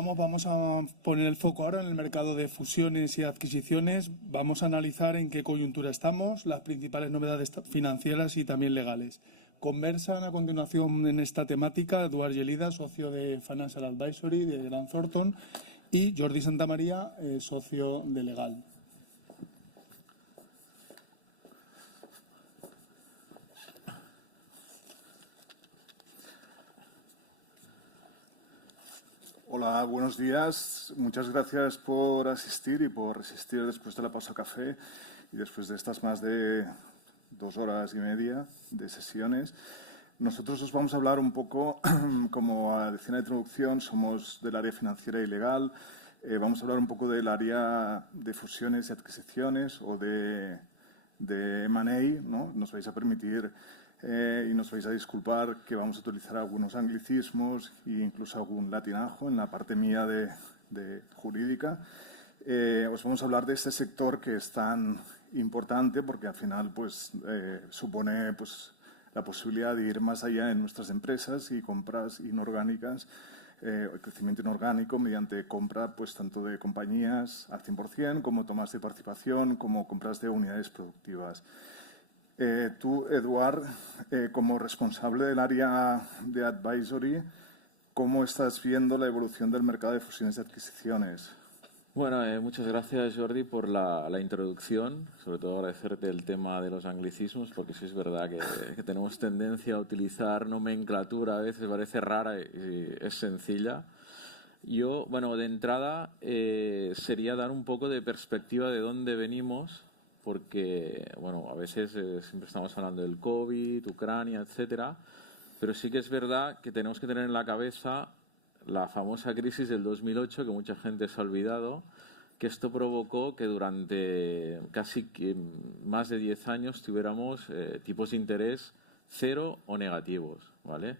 continuamos, vamos a poner el foco ahora en el mercado de fusiones y adquisiciones. Vamos a analizar en qué coyuntura estamos, las principales novedades financieras y también legales. Conversan a continuación en esta temática Eduard Gelida, socio de Financial Advisory de Grant Thornton, y Jordi Santamaría, socio de Legal. Hola, buenos días. Muchas gracias por asistir y por resistir después de la pausa café y después de estas más de 2 horas y media de sesiones. Nosotros os vamos a hablar un poco, como decía en la introducción, somos del área financiera y legal. Vamos a hablar un poco del área de fusiones y adquisiciones o de M&A, ¿no? Nos vais a permitir y nos vais a disculpar que vamos a utilizar algunos anglicismos e incluso algún latinajo en la parte mía de jurídica. Os vamos a hablar de este sector que es tan importante porque al final pues, supone pues, la posibilidad de ir más allá en nuestras empresas y compras inorgánicas, el crecimiento inorgánico mediante compra pues, tanto de compañías al 100% como tomas de participación, como compras de unidades productivas. Tú, Eduard, como responsable del área de advisory, ¿cómo estás viendo la evolución del mercado de fusiones y adquisiciones? Bueno, muchas gracias, Jordi, por la introducción. Sobre todo agradecerte el tema de los anglicismos, porque sí es verdad que tenemos tendencia a utilizar nomenclatura, a veces parece rara y es sencilla. Yo, bueno, de entrada sería dar un poco de perspectiva de dónde venimos, porque, bueno, a veces siempre estamos hablando del COVID, Ucrania, etcétera, pero sí que es verdad que tenemos que tener en la cabeza la famosa crisis del 2008, que mucha gente se ha olvidado, que esto provocó que durante casi más de 10 años tuviéramos tipos de interés cero o negativos, ¿vale?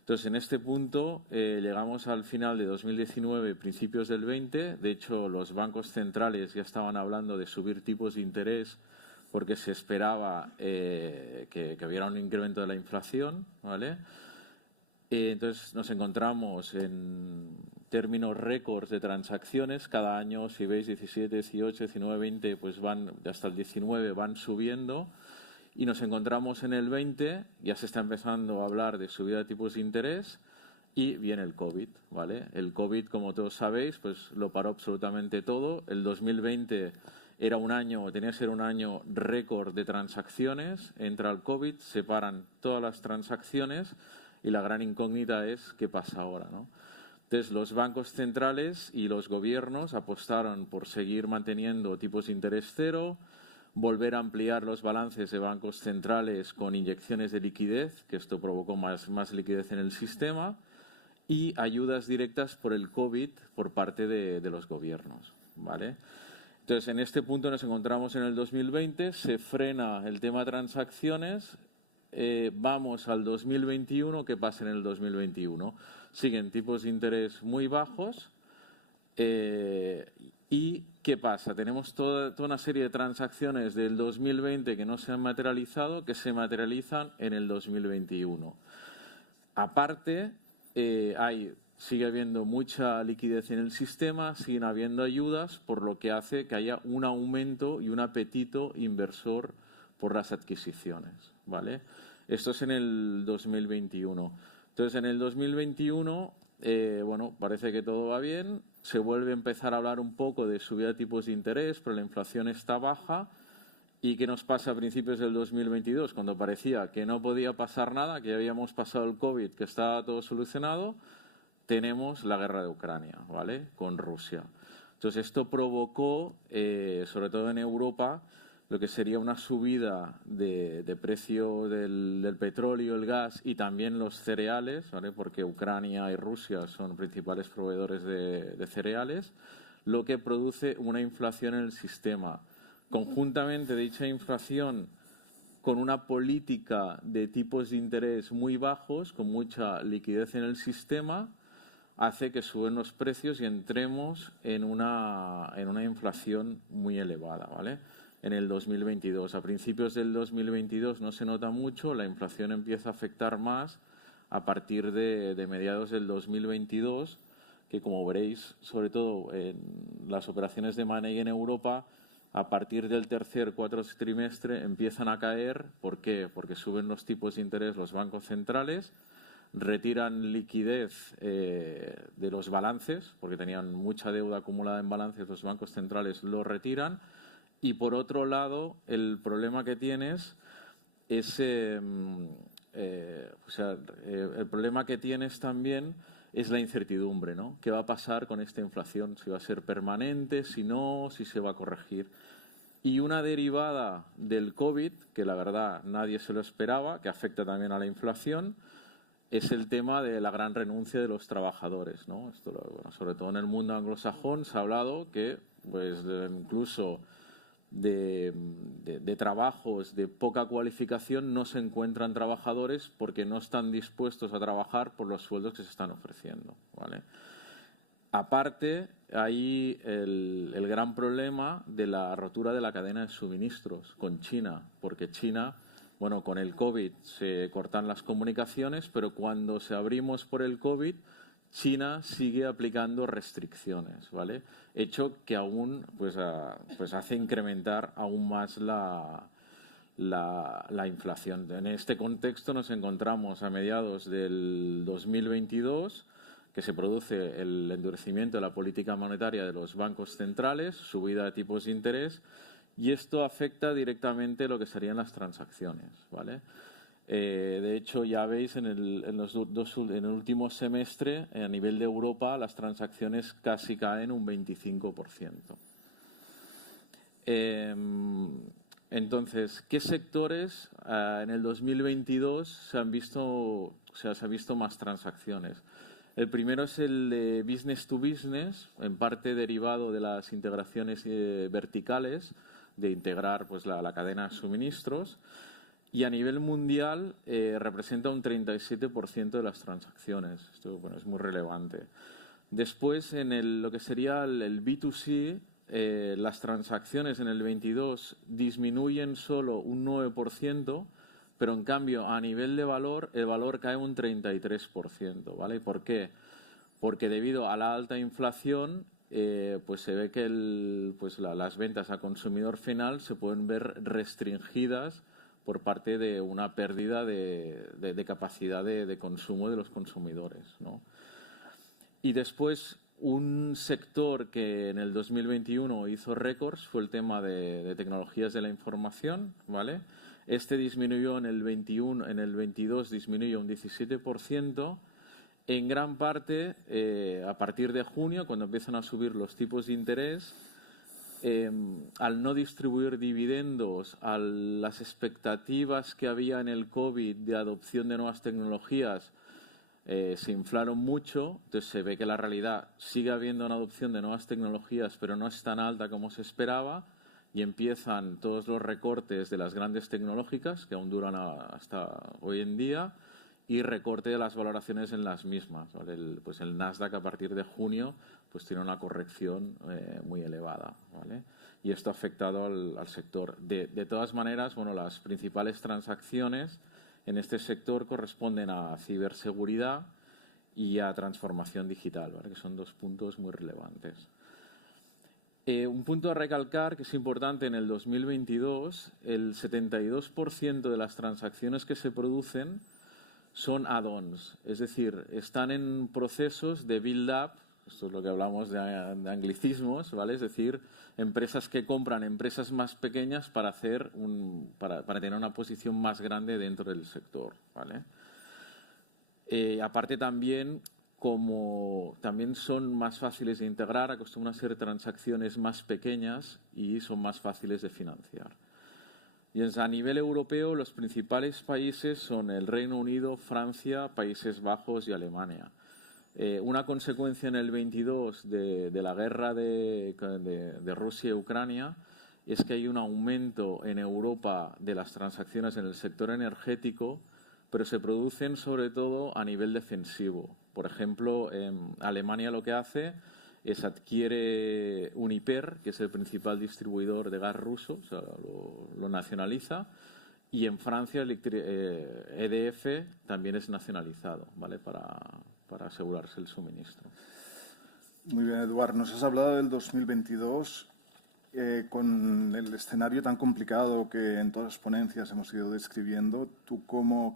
Entonces, en este punto llegamos al final de 2019, principios del 20. De hecho, los bancos centrales ya estaban hablando de subir tipos de interés porque se esperaba que hubiera un incremento de la inflación, ¿vale? Entonces, nos encontramos en términos récords de transacciones. Cada año, si veis, 17, 18, 19, 20, pues van hasta el 19, van subiendo. Y nos encontramos en el 20, ya se está empezando a hablar de subida de tipos de interés y viene el COVID, ¿vale? El COVID, como todos sabéis, pues lo paró absolutamente todo. El 2020 era tenía que ser un año récord de transacciones. Entra el COVID, se paran todas las transacciones y la gran incógnita es qué pasa ahora, ¿no? Entonces, los bancos centrales y los gobiernos apostaron por seguir manteniendo tipos de interés cero, volver a ampliar los balances de bancos centrales con inyecciones de liquidez, que esto provocó más liquidez en el sistema, y ayudas directas por el COVID por parte de los gobiernos, ¿vale? Entonces, en este punto nos encontramos en el 2020, se frena el tema de transacciones, vamos al 2021, ¿qué pasa en el 2021? Siguen tipos de interés muy bajos. ¿Y qué pasa? Tenemos toda una serie de transacciones del 2020 que no se han materializado, que se materializan en el 2021. Aparte, sigue habiendo mucha liquidez en el sistema, siguen habiendo ayudas, por lo que hace que haya un aumento y un apetito inversor por las adquisiciones, ¿vale? Esto es en el 2021. Entonces, en el 2021, bueno, parece que todo va bien. Se vuelve a empezar a hablar un poco de subida de tipos de interés, pero la inflación está baja. ¿Y qué nos pasa a principios del 2022? Cuando parecía que no podía pasar nada, que ya habíamos pasado el COVID, que estaba todo solucionado, tenemos la guerra de Ucrania, ¿vale? Con Rusia. Entonces, esto provocó, sobre todo en Europa, lo que sería una subida de precio del petróleo, el gas y también los cereales, ¿vale? Porque Ucrania y Rusia son principales proveedores de cereales, lo que produce una inflación en el sistema. Conjuntamente, dicha inflación con una política de tipos de interés muy bajos, con mucha liquidez en el sistema, hace que suben los precios y entremos en una inflación muy elevada, ¿vale? En el 2022. A principios del 2022 no se nota mucho, la inflación empieza a afectar más a partir de mediados del 2022, que, como veréis, sobre todo en las operaciones de money en Europa, a partir del tercer, cuarto trimestre empiezan a caer. ¿Por qué? Porque suben los tipos de interés los bancos centrales, retiran liquidez de los balances, porque tenían mucha deuda acumulada en balances, los bancos centrales lo retiran. Y por otro lado, el problema que tienes es, el problema que tienes también es la incertidumbre, ¿no? ¿Qué va a pasar con esta inflación? Si va a ser permanente, si no, si se va a corregir. Y una derivada del COVID, que la verdad nadie se lo esperaba, que afecta también a la inflación, es el tema de la gran renuncia de los trabajadores, ¿no? Esto, bueno, sobre todo en el mundo anglosajón se ha hablado que, pues, incluso de trabajos de poca cualificación no se encuentran trabajadores porque no están dispuestos a trabajar por los sueldos que se están ofreciendo, ¿vale? Aparte, hay el gran problema de la rotura de la cadena de suministros con China, porque China, bueno, con el COVID se cortan las comunicaciones, pero cuando se abrimos por el COVID, China sigue aplicando restricciones, ¿vale? Hecho que aún pues hace incrementar aún más la inflación. En este contexto nos encontramos a mediados del 2022, que se produce el endurecimiento de la política monetaria de los bancos centrales, subida de tipos de interés, y esto afecta directamente lo que serían las transacciones, ¿vale? De hecho, ya veis en el último semestre, a nivel de Europa, las transacciones casi caen un 25%. Entonces, ¿qué sectores en el 2022 se han visto más transacciones? El primero es el de business to business, en parte derivado de las integraciones verticales, de integrar pues, la cadena de suministros. Y a nivel mundial representa un 37% de las transacciones. Esto bueno, es muy relevante. Después, en lo que sería el B2C, las transacciones en el 22 disminuyen solo un 9%, pero en cambio a nivel de valor, el valor cae un 33%, ¿vale? ¿Por qué? Porque debido a la alta inflación, pues se ve que las ventas a consumidor final se pueden ver restringidas por parte de una pérdida de capacidad de consumo de los consumidores, ¿no? Y después, un sector que en el 2021 hizo récords fue el tema de tecnologías de la información, ¿vale? Este disminuyó en el 22 disminuyó un 17%, en gran parte a partir de junio, cuando empiezan a subir los tipos de interés. Al no distribuir dividendos, a las expectativas que había en el COVID de adopción de nuevas tecnologías se inflaron mucho. Entonces se ve que la realidad sigue habiendo una adopción de nuevas tecnologías, pero no es tan alta como se esperaba, y empiezan todos los recortes de las grandes tecnológicas, que aún duran hasta hoy en día, y recorte de las valoraciones en las mismas, ¿vale? El Nasdaq a partir de junio pues tiene una corrección muy elevada, ¿vale? Y esto ha afectado al sector. De todas maneras, bueno, las principales transacciones en este sector corresponden a ciberseguridad y a transformación digital, ¿vale? Que son dos puntos muy relevantes. Un punto a recalcar que es importante: en el 2022 el 72% de las transacciones que se producen son add-ons, es decir, están en procesos de build-up. Esto es lo que hablamos de anglicismos, ¿vale? Es decir, empresas que compran empresas más pequeñas para tener una posición más grande dentro del sector, ¿vale? Aparte también, como también son más fáciles de integrar, acostumbran a ser transacciones más pequeñas y son más fáciles de financiar. Y a nivel europeo, los principales países son el Reino Unido, Francia, Países Bajos y Alemania. Una consecuencia en el 22 de la guerra de Rusia y Ucrania es que hay un aumento en Europa de las transacciones en el sector energético, pero se producen sobre todo a nivel defensivo. Por ejemplo, Alemania lo que hace es adquiere Uniper, que es el principal distribuidor de gas ruso, o sea, lo nacionaliza, y en Francia EDF también es nacionalizado, ¿vale? Para asegurarse el suministro. Muy bien, Eduard. Nos has hablado del 2022 con el escenario tan complicado que en todas las ponencias hemos ido describiendo. ¿Tú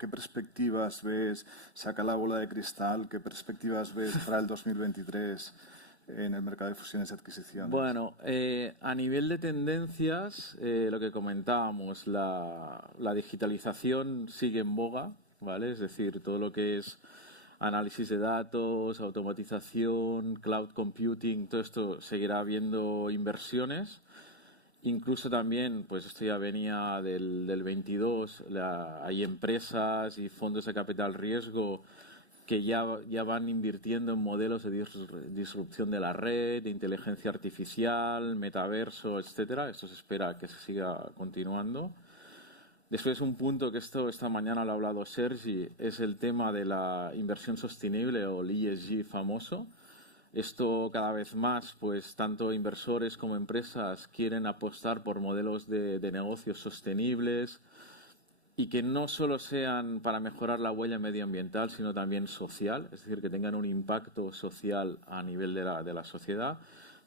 qué perspectivas ves? Saca la bola de cristal. ¿Qué perspectivas ves para el 2023 en el mercado de fusiones y adquisiciones? Bueno, a nivel de tendencias, lo que comentábamos, la digitalización sigue en boga, ¿vale? Es decir, todo lo que es análisis de datos, automatización, cloud computing, todo esto seguirá habiendo inversiones. Incluso también, pues esto ya venía del 22, hay empresas y fondos de capital riesgo que ya van invirtiendo en modelos de disrupción de la red, de inteligencia artificial, metaverso, etcétera. Esto se espera que se siga continuando. Después, un punto que esta mañana lo ha hablado Sergi, es el tema de la inversión sostenible o el ESG famoso. Esto cada vez más, pues tanto inversores como empresas quieren apostar por modelos de negocios sostenibles y que no solo sean para mejorar la huella medioambiental, sino también social, es decir, que tengan un impacto social a nivel de la sociedad.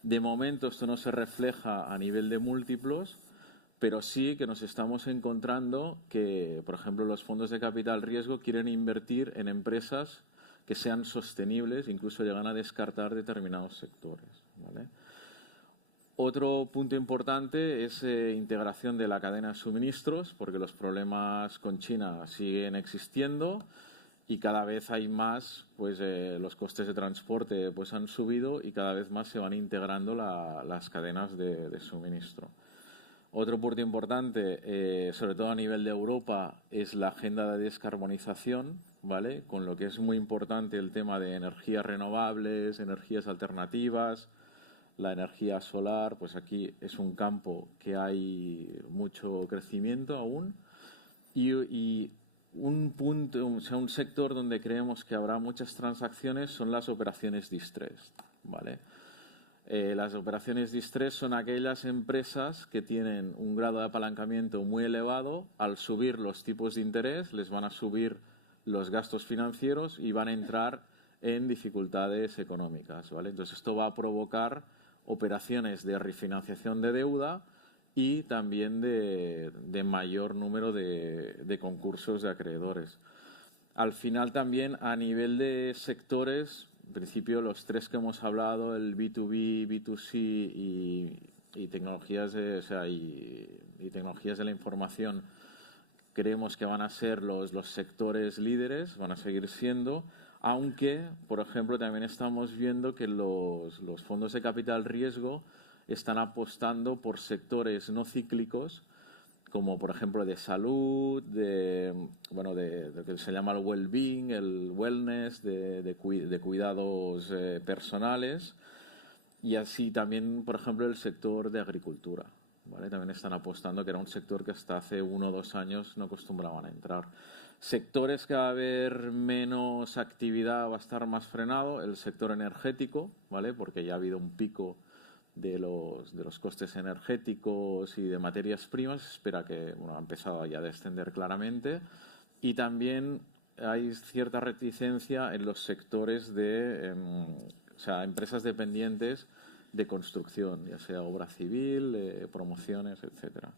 De momento esto no se refleja a nivel de múltiplos, pero sí que nos estamos encontrando que, por ejemplo, los fondos de capital riesgo quieren invertir en empresas que sean sostenibles, incluso llegan a descartar determinados sectores, ¿vale? Otro punto importante es integración de la cadena de suministros, porque los problemas con China siguen existiendo y cada vez hay más, pues los costes de transporte pues han subido y cada vez más se van integrando las cadenas de suministro. Otro punto importante, sobre todo a nivel de Europa, es la agenda de descarbonización, ¿vale? Con lo que es muy importante el tema de energías renovables, energías alternativas, la energía solar, pues aquí es un campo que hay mucho crecimiento aún y un punto, o sea, un sector donde creemos que habrá muchas transacciones son las operaciones distressed, ¿vale? Las operaciones distress son aquellas empresas que tienen un grado de apalancamiento muy elevado. Al subir los tipos de interés, les van a subir los gastos financieros y van a entrar en dificultades económicas, ¿vale? Entonces, esto va a provocar operaciones de refinanciación de deuda y también de mayor número de concursos de acreedores. Al final, también a nivel de sectores, en principio los tres que hemos hablado, el B2B, B2C y tecnologías y tecnologías de la información, creemos que van a ser los sectores líderes, van a seguir siendo, aunque, por ejemplo, también estamos viendo que los fondos de capital riesgo están apostando por sectores no cíclicos, como por ejemplo de salud, de lo que se llama el well-being, el wellness, de cuidados personales, y así también, por ejemplo, el sector de agricultura, ¿vale? También están apostando, que era un sector que hasta hace 1 o 2 años no acostumbraban a entrar. Sectores que va a haber menos actividad, va a estar más frenado, el sector energético, ¿vale? Porque ya ha habido un pico de los costes energéticos y de materias primas. Se espera que ha empezado ya a descender claramente, y también hay cierta reticencia en los sectores de empresas dependientes de construcción, ya sea obra civil, promociones, etcétera.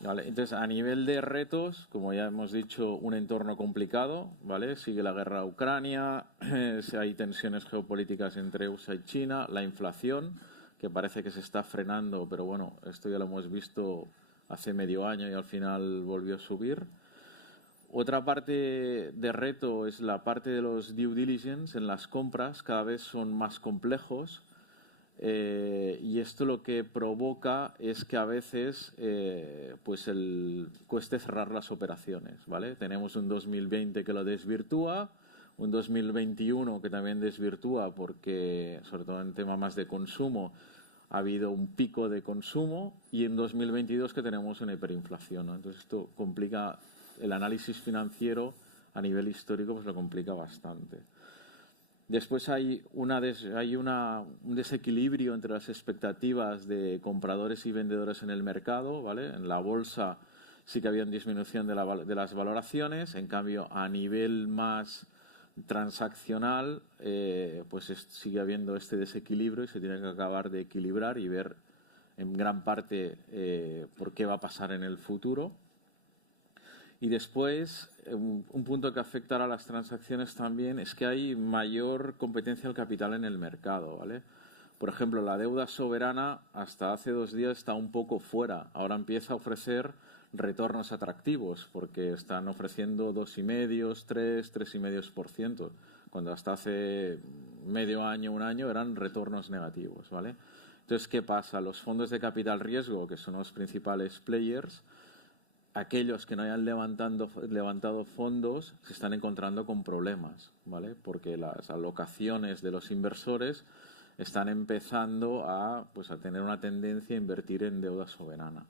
¿Vale? Entonces, a nivel de retos, como ya hemos dicho, un entorno complicado, ¿vale? Sigue la guerra a Ucrania, hay tensiones geopolíticas entre USA y China, la inflación, que parece que se está frenando, pero bueno, esto ya lo hemos visto hace medio año y al final volvió a subir. Otra parte de reto es la parte de los due diligence en las compras, cada vez son más complejos. Y esto lo que provoca es que a veces pues cueste cerrar las operaciones, ¿vale? Tenemos un 2020 que lo desvirtúa, un 2021 que también desvirtúa porque, sobre todo en tema más de consumo, ha habido un pico de consumo, y en 2022 que tenemos una hiperinflación, ¿no? Entonces esto complica el análisis financiero a nivel histórico, pues lo complica bastante. Después hay un desequilibrio entre las expectativas de compradores y vendedores en el mercado, ¿vale? En la bolsa sí que había una disminución de las valoraciones, en cambio a nivel más transaccional, pues sigue habiendo este desequilibrio y se tiene que acabar de equilibrar y ver en gran parte por qué va a pasar en el futuro. Y después, un punto que afectará a las transacciones también es que hay mayor competencia del capital en el mercado, ¿vale? Por ejemplo, la deuda soberana hasta hace 2 días está un poco fuera. Ahora empieza a ofrecer retornos atractivos porque están ofreciendo 2,5%, 3,5%, cuando hasta hace medio año, un año eran retornos negativos, ¿vale? Entonces, ¿qué pasa? Los fondos de capital riesgo, que son los principales players, aquellos que no hayan levantado fondos se están encontrando con problemas, ¿vale? Porque las alocaciones de los inversores están empezando a tener una tendencia a invertir en deuda soberana.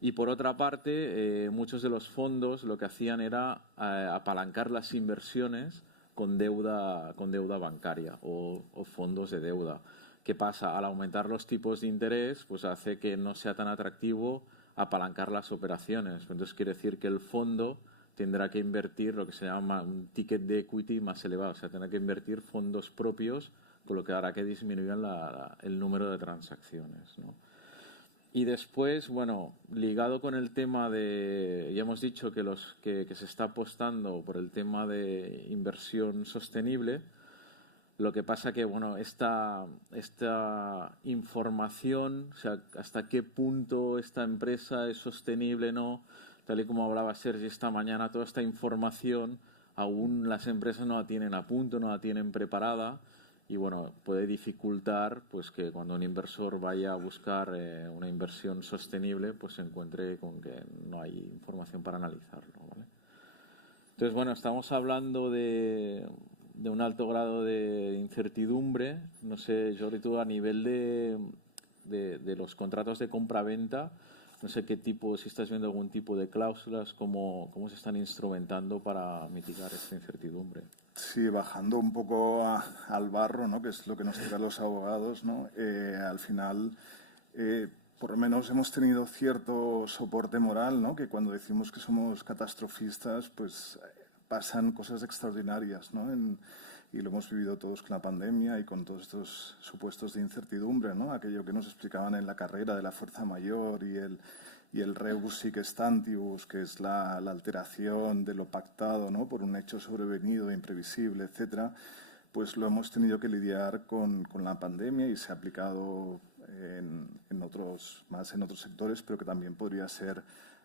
Y por otra parte, muchos de los fondos lo que hacían era apalancar las inversiones con deuda bancaria o fondos de deuda. ¿Qué pasa? Al aumentar los tipos de interés, pues hace que no sea tan atractivo apalancar las operaciones. Entonces quiere decir que el fondo tendrá que invertir lo que se llama un ticket de equity más elevado, o sea, tendrá que invertir fondos propios, con lo que hará que disminuyan el número de transacciones, ¿no? Y después, bueno, ligado con el tema de, ya hemos dicho que se está apostando por el tema de inversión sostenible. Lo que pasa que, bueno, esta información, o sea, hasta qué punto esta empresa es sostenible o no, tal y como hablaba Sergi esta mañana, toda esta información aún las empresas no la tienen a punto, no la tienen preparada y, bueno, puede dificultar pues que cuando un inversor vaya a buscar una inversión sostenible, pues se encuentre con que no hay información para analizarlo, ¿vale? Entonces, bueno, estamos hablando de un alto grado de incertidumbre. No sé, Jordi, tú a nivel de los contratos de compra-venta, no sé qué tipo, si estás viendo algún tipo de cláusulas, cómo se están instrumentando para mitigar esta incertidumbre. Sí, bajando un poco al barro, ¿no? Que es lo que nos toca a los abogados, ¿no? Al final, por lo menos hemos tenido cierto soporte moral, ¿no? Que cuando decimos que somos catastrofistas, pues pasan cosas extraordinarias, ¿no? Y lo hemos vivido todos con la pandemia y con todos estos supuestos de incertidumbre, ¿no? Aquello que nos explicaban en la carrera de la fuerza mayor y el rebus sic stantibus, que es la alteración de lo pactado, ¿no? Por un hecho sobrevenido, imprevisible, etcétera, pues lo hemos tenido que lidiar con la pandemia y se ha aplicado en otros sectores, pero que también podría ser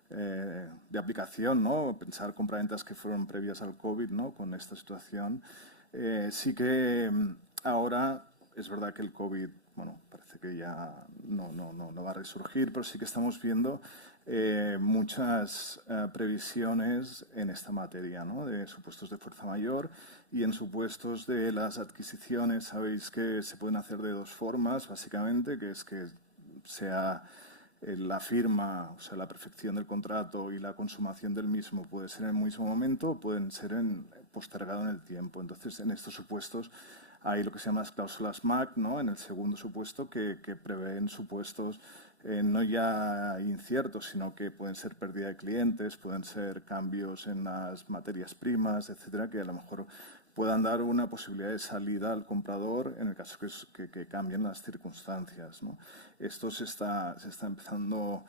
de aplicación, ¿no? Pensar compraventas que fueron previas al COVID, ¿no? Con esta situación. Sí que ahora es verdad que el COVID, bueno, parece que ya no va a resurgir, pero sí que estamos viendo muchas previsiones en esta materia, ¿no? De supuestos de fuerza mayor y en supuestos de las adquisiciones. Sabéis que se pueden hacer de 2 formas, básicamente, que es que sea la firma, o sea, la perfección del contrato y la consumación del mismo puede ser en el mismo momento o pueden ser postergado en el tiempo. Entonces, en estos supuestos hay lo que se llama las cláusulas MAC, ¿no? En el segundo supuesto, que prevén supuestos no ya inciertos, sino que pueden ser pérdida de clientes, pueden ser cambios en las materias primas, etcétera, que a lo mejor puedan dar una posibilidad de salida al comprador en el caso que cambien las circunstancias, ¿no? Esto se está empezando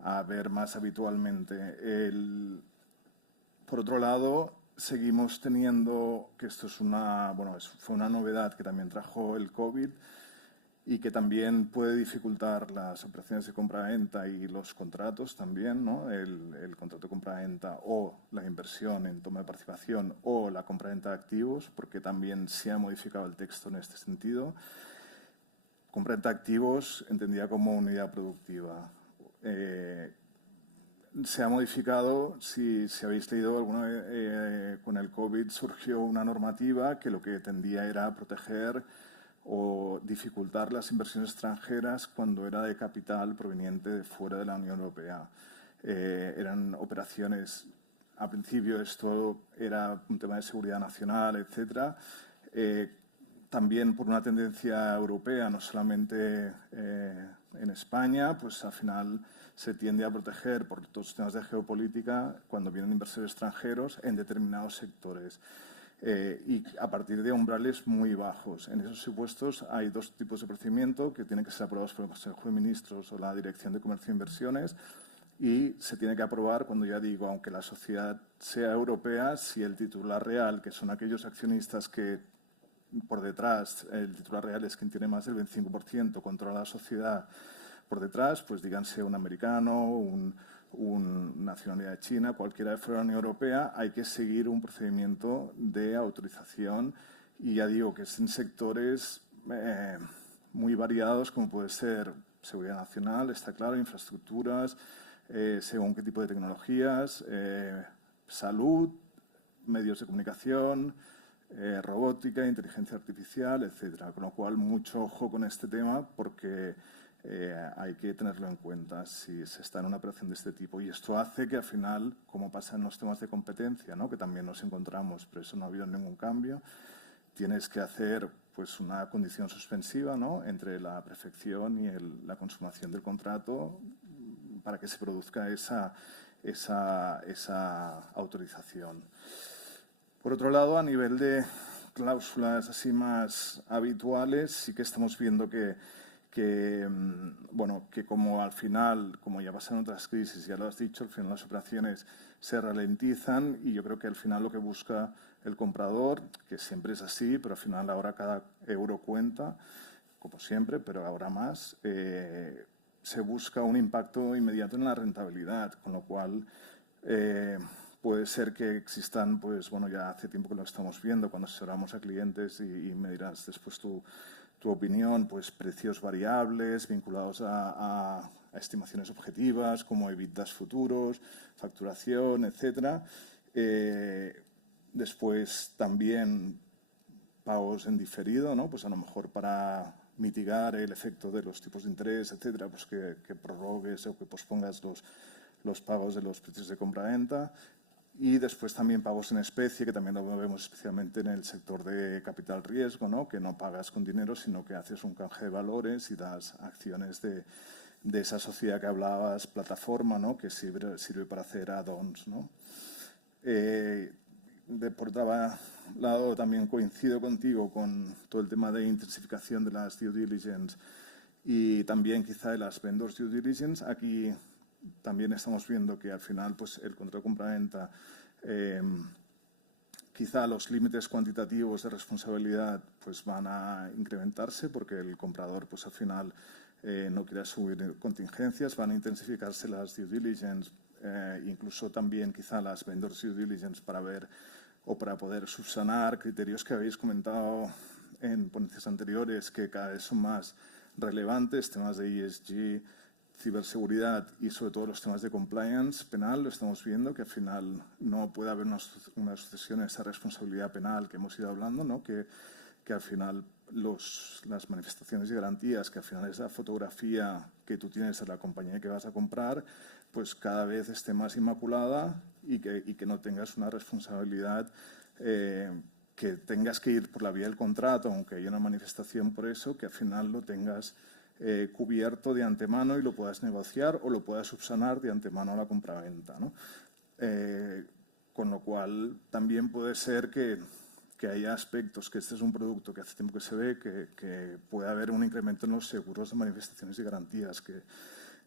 a ver más habitualmente. Por otro lado, seguimos teniendo, que esto es fue una novedad que también trajo el COVID y que también puede dificultar las operaciones de compra-venta y los contratos también, ¿no? El contrato de compra-venta o la inversión en toma de participación o la compra-venta de activos, porque también se ha modificado el texto en este sentido. Compra-venta de activos entendida como unidad productiva. Se ha modificado, si habéis leído alguna vez, con el COVID surgió una normativa que lo que tendía era a proteger o dificultar las inversiones extranjeras cuando era de capital proveniente de fuera de la Unión Europea. Eran operaciones, al principio esto era un tema de seguridad nacional, etcétera. También por una tendencia europea, no solamente en España, pues al final se tiende a proteger por todos los temas de geopolítica cuando vienen inversores extranjeros en determinados sectores. y a partir de umbrales muy bajos. En esos supuestos hay dos tipos de procedimiento que tienen que ser aprobados por el Consejo de Ministros o la Dirección de Comercio e Inversiones, y se tiene que aprobar cuando, ya digo, aunque la sociedad sea europea, si el titular real, que son aquellos accionistas que por detrás, el titular real es quien tiene más del 25%, controla la sociedad por detrás, pues díganse un americano, un nacionalidad china, cualquiera de fuera de la Unión Europea, hay que seguir un procedimiento de autorización, y ya digo que es en sectores muy variados, como puede ser seguridad nacional, está claro, infraestructuras, según qué tipo de tecnologías, salud, medios de comunicación, robótica, inteligencia artificial, etcétera. Con lo cual, mucho ojo con este tema, porque hay que tenerlo en cuenta si se está en una operación de este tipo. Y esto hace que, al final, como pasa en los temas de competencia, ¿no?, que también nos encontramos, pero eso no ha habido ningún cambio, tienes que hacer pues una condición suspensiva, ¿no?, entre la perfección y la consumación del contrato para que se produzca esa autorización. Por otro lado, a nivel de cláusulas así más habituales, sí que estamos viendo que como al final, como ya pasa en otras crisis, ya lo has dicho, al final las operaciones se ralentizan, y yo creo que al final lo que busca el comprador, que siempre es así, pero al final ahora cada euro cuenta, como siempre, pero ahora más, se busca un impacto inmediato en la rentabilidad, con lo cual puede ser que existan, pues bueno, ya hace tiempo que lo estamos viendo cuando asesoramos a clientes, y me dirás después tu opinión, pues precios variables vinculados a estimaciones objetivas como EBITDAs futuros, facturación, etcétera. Después también pagos en diferido, ¿no? Pues a lo mejor para mitigar el efecto de los tipos de interés, etcétera, pues que prorrogues o que pospongas los pagos de los precios de compra-venta. Y después también pagos en especie, que también lo vemos especialmente en el sector de capital riesgo, ¿no?, que no pagas con dinero, sino que haces un canje de valores y das acciones de esa sociedad que hablabas, plataforma, ¿no?, que sirve para hacer add-ons, ¿no? Por otro lado, también coincido contigo con todo el tema de intensificación de las due diligence y también quizá de las vendors due diligence. Aquí también estamos viendo que al final, pues el contrato de compra-venta, quizá los límites cuantitativos de responsabilidad pues van a incrementarse, porque el comprador pues al final no quiere asumir contingencias, van a intensificarse las due diligence, incluso también quizá las vendors due diligence para ver o para poder subsanar criterios que habéis comentado en ponencias anteriores, que cada vez son más relevantes, temas de ESG, ciberseguridad y sobre todo los temas de compliance penal. Lo estamos viendo, que al final no puede haber una sucesión a esa responsabilidad penal que hemos ido hablando, ¿no?, que al final las manifestaciones y garantías, que al final es la fotografía que tú tienes de la compañía que vas a comprar, pues cada vez esté más inmaculada, y que no tengas una responsabilidad, que tengas que ir por la vía del contrato, aunque haya una manifestación por eso, que al final lo tengas cubierto de antemano y lo puedas negociar o lo puedas subsanar de antemano a la compraventa, ¿no? Con lo cual también puede ser que haya aspectos, que este es un producto que hace tiempo que se ve, que puede haber un incremento en los seguros de manifestaciones y garantías, que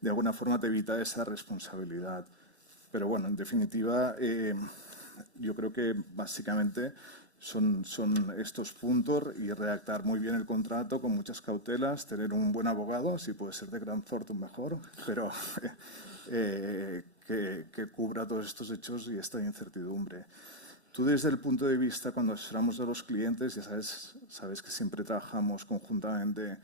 de alguna forma te evita esa responsabilidad. Pero bueno, en definitiva, yo creo que básicamente son estos puntos, y redactar muy bien el contrato con muchas cautelas, tener un buen abogado, si puede ser de Grant Thornton mejor, pero que cubra todos estos hechos y esta incertidumbre. Tú, desde el punto de vista, cuando asesoramos a los clientes, ya sabes que siempre trabajamos conjuntamente,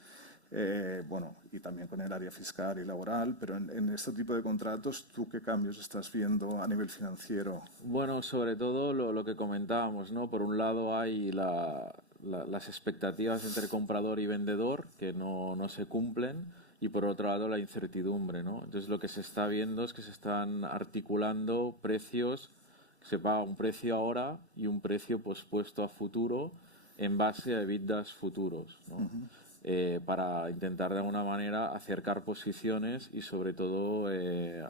y también con el área fiscal y laboral, pero en este tipo de contratos, ¿tú qué cambios estás viendo a nivel financiero? Bueno, sobre todo lo que comentábamos, ¿no? Por un lado hay las expectativas entre comprador y vendedor, que no se cumplen, y por otro lado la incertidumbre, ¿no? Entonces lo que se está viendo es que se están articulando precios, que se paga un precio ahora y un precio pospuesto a futuro en base a EBITDAs futuros, ¿no? Uh-huh. Para intentar de alguna manera acercar posiciones y sobre todo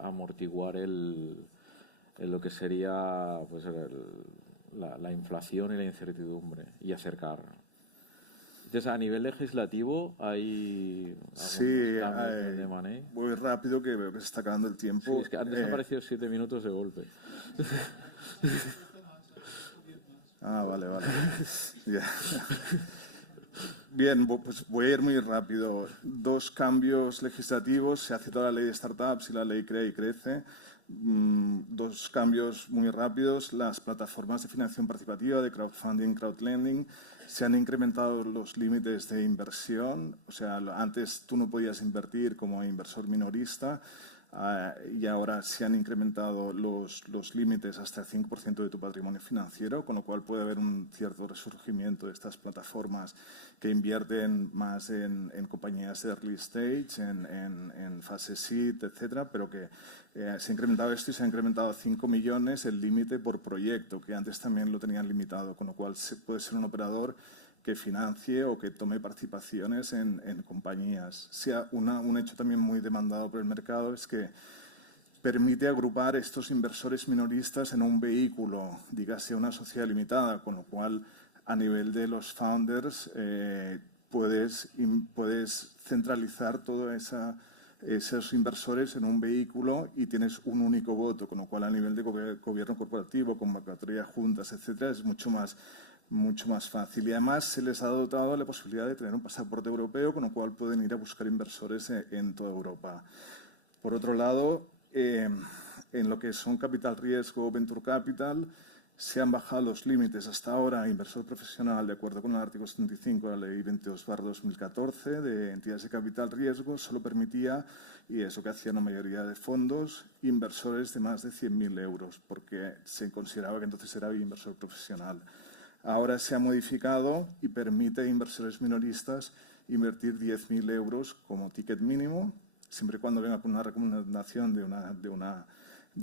amortiguar lo que sería pues la inflación y la incertidumbre y acercar. Entonces, a nivel legislativo, ¿hay Sí, cambios en el M&A? voy rápido que veo que se está acabando el tiempo. Sí, es que han desaparecido 7 minutos de golpe. Vale. Ya. Bien, pues voy a ir muy rápido. 2 cambios legislativos. Se hace toda la ley de startups y la ley Crea y Crece. 2 cambios muy rápidos. Las plataformas de financiación participativa, de crowdfunding, crowdlending, se han incrementado los límites de inversión. O sea, antes tú no podías invertir como inversor minorista. Y ahora se han incrementado los límites hasta el 5% de tu patrimonio financiero, con lo cual puede haber un cierto resurgimiento de estas plataformas que invierten más en compañías de early stage, en fase seed, etcétera, pero que se ha incrementado esto y se ha incrementado a 5 millones el límite por proyecto, que antes también lo tenían limitado, con lo cual puede ser un operador que financie o que tome participaciones en compañías. Un hecho también muy demandado por el mercado es que permite agrupar estos inversores minoristas en un vehículo, dígase una sociedad limitada, con lo cual a nivel de los founders puedes centralizar todos esos inversores en un vehículo y tienes un único voto, con lo cual a nivel de gobierno corporativo, convocatoria, juntas, etcétera, es mucho más fácil. Y además se les ha dotado la posibilidad de tener un pasaporte europeo, con lo cual pueden ir a buscar inversores en toda Europa. Por otro lado, en lo que son capital riesgo o venture capital, se han bajado los límites. Hasta ahora, inversor profesional, de acuerdo con el artículo 75 de la Ley 22/2014 de entidades de capital riesgo, solo permitía, y eso que hacían la mayoría de fondos, inversores de más de 100.000 euros, porque se consideraba que entonces era inversor profesional. Ahora se ha modificado y permite a inversores minoristas invertir 10.000 euros como ticket mínimo, siempre y cuando venga con una recomendación de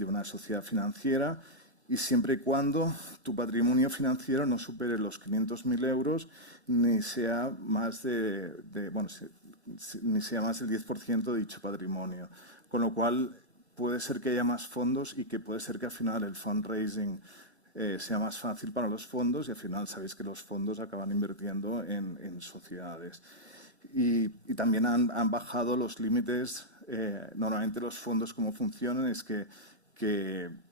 una sociedad financiera y siempre y cuando tu patrimonio financiero no supere los 500.000 euros ni sea más del 10% de dicho patrimonio. Con lo cual, puede ser que haya más fondos y que puede ser que al final el fundraising sea más fácil para los fondos y al final sabéis que los fondos acaban invirtiendo en sociedades. Y también han bajado los límites. Normalmente los fondos, ¿cómo funcionan? Es que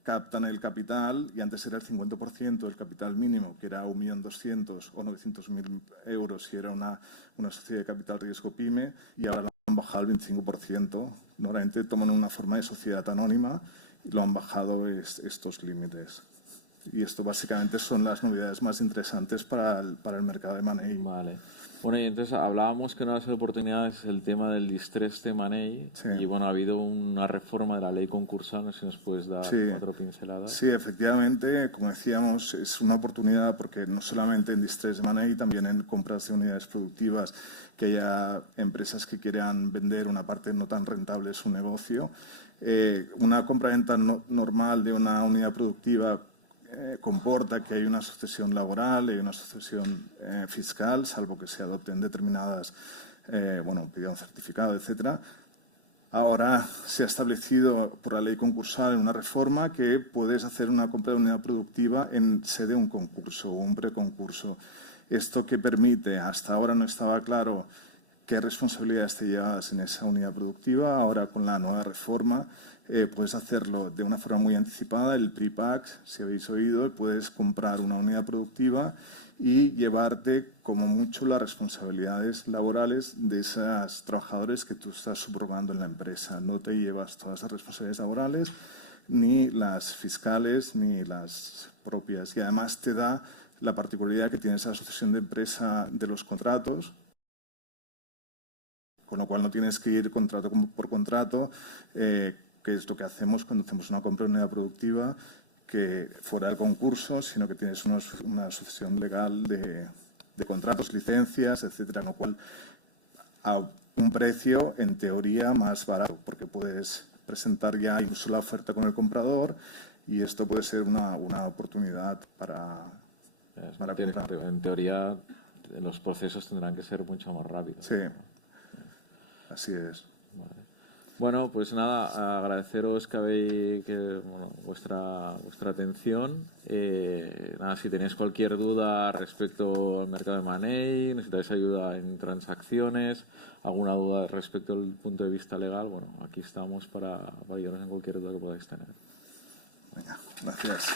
captan el capital y antes era el 50% del capital mínimo, que era 1.200.000 o 900.000 euros si era una sociedad de capital riesgo PYME, y ahora lo han bajado al 25%. Normalmente toman una forma de sociedad anónima y lo han bajado estos límites. Y esto básicamente son las novedades más interesantes para el mercado de M&A. Vale. Bueno, y entonces hablábamos que una de las oportunidades es el tema del distressed M&A. Sí. Y bueno, ha habido una reforma de la ley concursal, no sé si nos puedes dar 4 pinceladas. Sí, efectivamente, como decíamos, es una oportunidad porque no solamente en distressed M&A, también en compras de unidades productivas, que haya empresas que quieran vender una parte no tan rentable de su negocio. Una compra-venta normal de una unidad productiva comporta que hay una sucesión laboral y una sucesión fiscal, salvo que se adopten determinadas, pida un certificado, etcétera. Ahora se ha establecido por la ley concursal en una reforma que puedes hacer una compra de unidad productiva en sede de un concurso o un preconcurso. Esto que permite, hasta ahora no estaba claro qué responsabilidades te llevas en esa unidad productiva. Ahora con la nueva reforma puedes hacerlo de una forma muy anticipada, el pre-pack, si habéis oído, puedes comprar una unidad productiva y llevarte como mucho las responsabilidades laborales de esos trabajadores que tú estás subrogando en la empresa. No te llevas todas las responsabilidades laborales, ni las fiscales, ni las propias. Y además te da la particularidad que tienes la asociación de empresa de los contratos, con lo cual no tienes que ir contrato por contrato, que es lo que hacemos cuando hacemos una compra de unidad productiva, que fuera del concurso, sino que tienes una asociación legal de contratos, licencias, etcétera, con lo cual a un precio en teoría más barato, porque puedes presentar ya incluso la oferta con el comprador y esto puede ser una oportunidad para comprar. En teoría, los procesos tendrán que ser mucho más rápidos. Sí, así es. Vale. Bueno, pues nada, agradeceros vuestra atención. nada, si tenéis cualquier duda respecto al mercado de Money, necesitáis ayuda en transacciones, alguna duda respecto al punto de vista legal, bueno, aquí estamos para ayudaros en cualquier duda que podáis tener. Venga, gracias.